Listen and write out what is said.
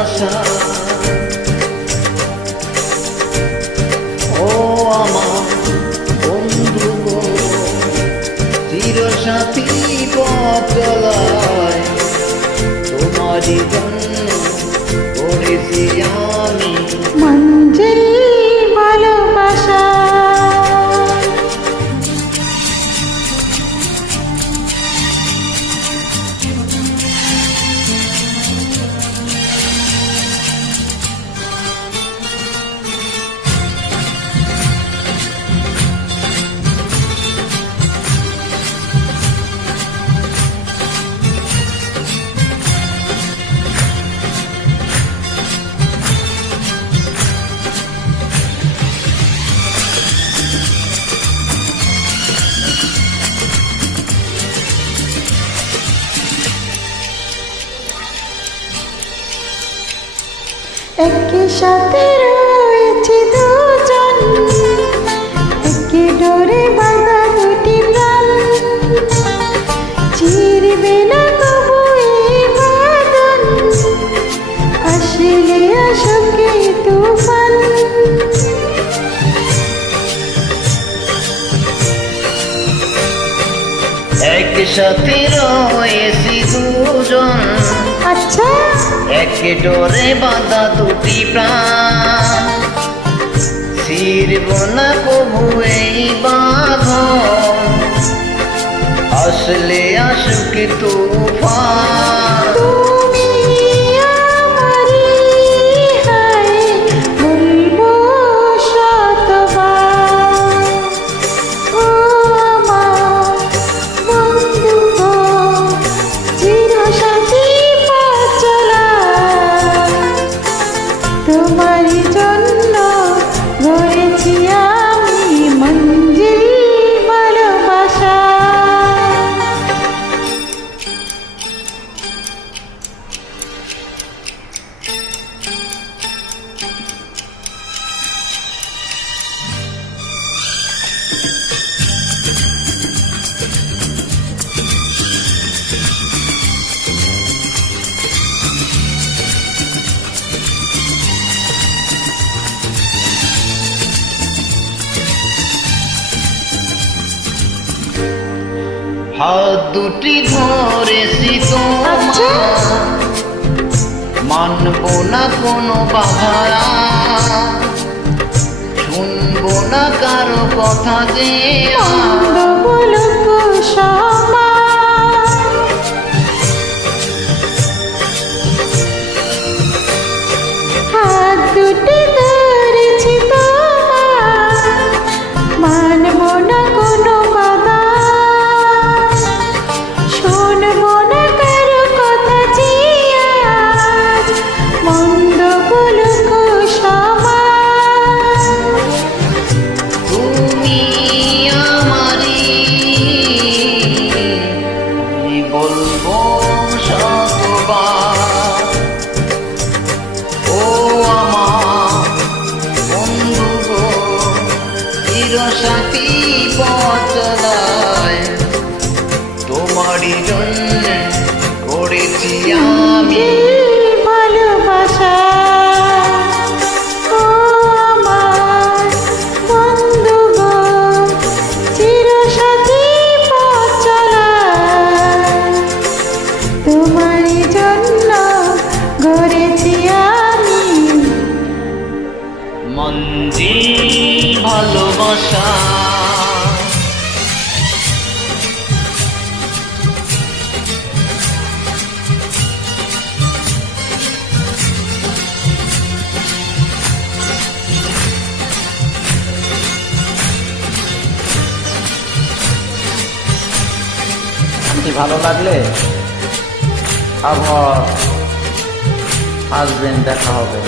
ভালোবাসা। ও আমার বন্ধু গো, চিরসাথী পথ চলায়, তোমারই জন্য করেছি আমি মঞ্জিল ভালোবাসা। একই সাথে রয়েছে দুজন, একই ডোরে বাঁধা দুটি প্রাণ, চিরবে না কবু এই বাঁধন, আসলে আসুকে তুফান। একসাথে রয়েছি দুজন, আচ্ছা এক ডোরে বাঁধা দুটি প্রাণ, ছিড়ব না কবু এই বাঁধন, আসলে আসুক তুফান। তুমি আমারই, হায় বলবো শতবার, ও আমার বন্ধু গো, চিরসাথী পথ চলা, তোমারই জন্য গড়েছি আমি মঞ্জিল ভালোবাসা। হাত দুটি ধরেছি তোমার, মানব না কোনো বাধা, শুনবো না কারো কথা যে মন্দ বলুক সমাজ, হাত দুটি ধরেছি তোমার, মানব না কোনো বাধা, শুনবো না কারো কথা যে আজ, মন্দ বলুক সমাজ। তুমি আমারই, বলবো শতবার, ও আমার বন্ধু গো, চিরসাথী পথ চলায়, তোমারই জন্য করেছি আমি ভালোবাসা। ও আমার বন্ধু গো, চিরসাথী পথ চলা, তোমারই জন্য গড়েছি আমি মঞ্জিল ভালোবাসা। ভালো লাগলে আবার আসবেন, দেখা হবে।